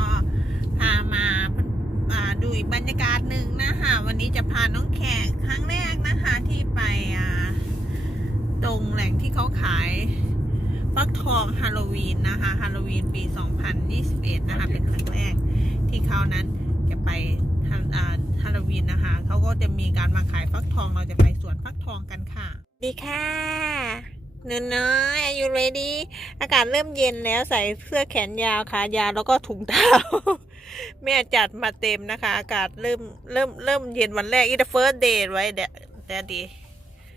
็พามาดูบรรยากาศหนึ่งนะคะวันนี้จะพาน้องแขกครั้งแรกนะคะที่ไปตรงแหล่งที่เขาขายฟักทองฮาโลวีนนะคะฮาโลวีนปี 2021 นะคะ เป็นครั้งแรกที่เขานั้นจะไปฮาโลวีนนะคะเขาก็จะมีการมาขายฟักทองเราจะไปสวนฟักทองกันค่ะ ดีค่ะ หนูน้อย are you ready อากาศเริ่มเย็นแล้วใส่เสื้อแขนยาวขายาวแล้วก็ถุงเท้า แม่จัดมาเต็มนะคะ อากาศเริ่มเริ่มเริ่มเย็นวันแรก it's the first day right that daddy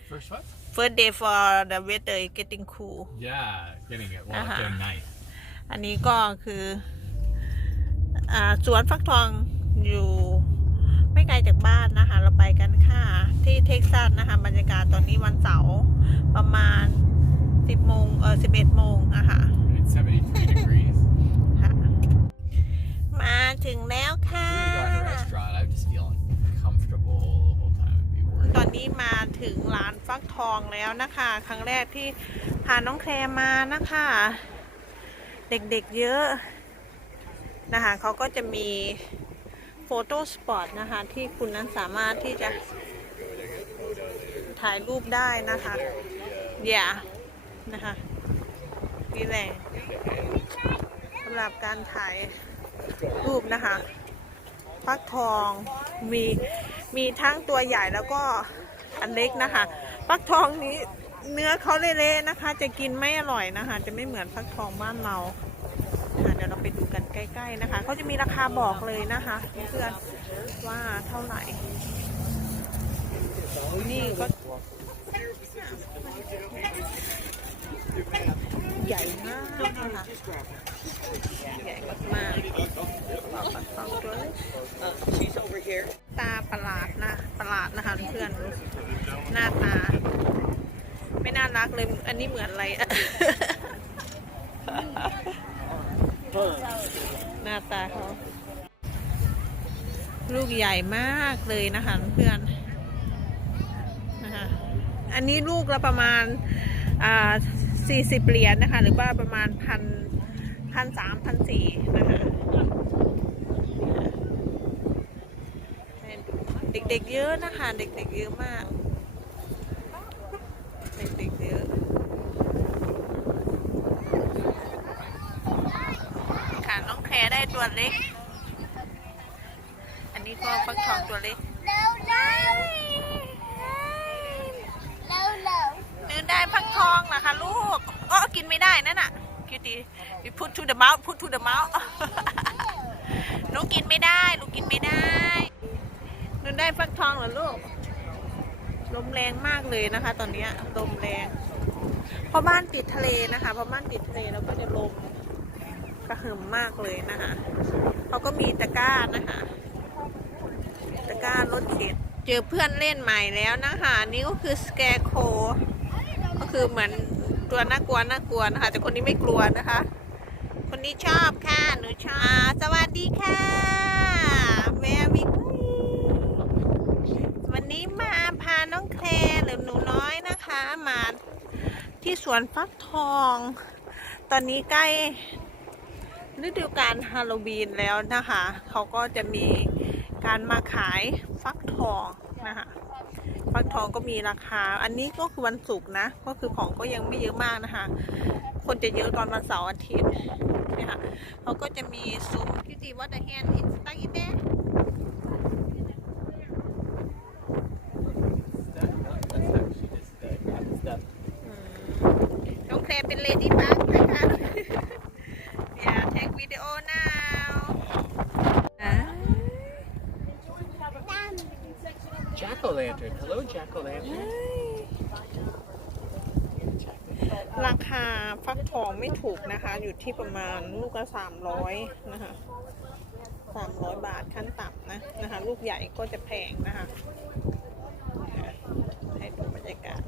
First what? first day for the weather is getting cool Yeah, getting it. Well, Uh-huh. it's getting nice. อันนี้ก็คืออ่าสวนฟักทองอยู่ไม่ไกลจากบ้านนะคะ เราไปกันค่ะ ที่เท็กซัสนะคะ บรรยากาศตอนนี้วันเสาร์ประมาณ 10โมงเออ11โมงอะค่ะ It's 73 degrees. ค่ะ มาถึงแล้วค่ะ If we were to go in a restaurant, I would just feel uncomfortable the whole time. It'd be worse. ตอนนี้มาถึงร้านฟักทองแล้วนะคะ ครั้งแรกที่พาน้องแคลมานะคะ เด็กๆเยอะนะคะเขาก็จะมีโฟโต้สปอตนะคะ ที่คุณนั้นสามารถที่จะถ่ายรูปได้นะคะอย่า นะคะนี่แหละสำหรับการถ่ายรูปนะคะฟักทองมีมีทั้งตัวใหญ่แล้วก็อันเล็กนะคะฟักทองนี้เนื้อเขาเละๆนะคะ จะกินไม่อร่อยนะคะ จะไม่เหมือนฟักทองบ้านเราค่ะเดี๋ยวเราไปดูกันใกล้ ๆนะคะเขาจะมีราคาบอกเลยนะคะเพื่อนว่าเท่าไหร่นี่ก็ ญ่มากนะคะใหญ่มากๆฟักทองตัวเล็ก She's over here. ตาประหลาดนะประหลาดนะคะเพื่อนหน้าตา ไม่น่ารักเลยอันนี้เหมือนอะไรหน้าตาเขาลูกใหญ่มากเลยนะคะเพื่อนนะคะอันนี้ลูกละประมาณอ่า สี่สิบเหรียญนะคะ หรือว่าประมาณพันพันสามพันสี่นะคะเด็กๆเยอะนะคะ เด็กๆเยอะมาก เด็กๆเยอะค่ะน้องแคร์ได้ตัวเล็ก อันนี้ก็ฟักทองตัวเล็ก no. นื้อได้ฟักทองเหรอคะลูกอ๋อกิน ไม่ได้นั่นน่ะคิวตี you put to the mouth put to the mouth หนูกินไม่ได้ ลูกกินไม่ได้หนูได้ฟักทองเหรอลูก ลมแรงมากเลยนะคะ ตอนเนี้ยลมแรงเพราะบ้านติดทะเลนะคะเพราะบ้านติดทะเลแล้วก็จะลมกระหึ่มมากเลยนะคะเขาก็มีตะกร้านะคะ ตะกร้ารถเข็นเจอเพื่อนเล่นใหม่แล้วนะคะอันนี่ก็คือสแกโคก็คือเหมือน ตัวน่ากลัวน่ากลัวนะคะ แต่คนนี้ไม่กลัวนะคะ คนนี้ชอบค่ะหนูชอบสวัสดีค่ะแมวิกวันนี้มาพาน้องแคลร์หรือหนูน้อยนะคะ มาที่สวนฟักทอง ตอนนี้ใกล้ฤดูกาลฮาโลวีนแล้วนะคะ เขาก็จะมีการมาขายฟักทองนะคะ ฟักทองก็มีราคา อันนี้ก็คือวันศุกร์นะ ก็คือของก็ยังไม่เยอะมากนะคะ คนจะเยอะตอนวันเสาร์อาทิตย์เนี่ยค่ะเขาก็จะมีซุ้มคิดดีว่า the hand is stuck in there That's how she just uh, got the stuff. น้องแคลร์เป็นเลดี้บักนะคะ อย่า take video now อ่า Jack o' lantern. Hello, Jack o' lantern. ราคาฟักทองไม่ถูกนะคะ อยู่ที่ประมาณลูกละสามร้อยนะคะสามร้อยบาทขั้นต่ำนะนะคะ ลูกใหญ่ก็จะแพงนะคะ ให้ดูบรรยากาศ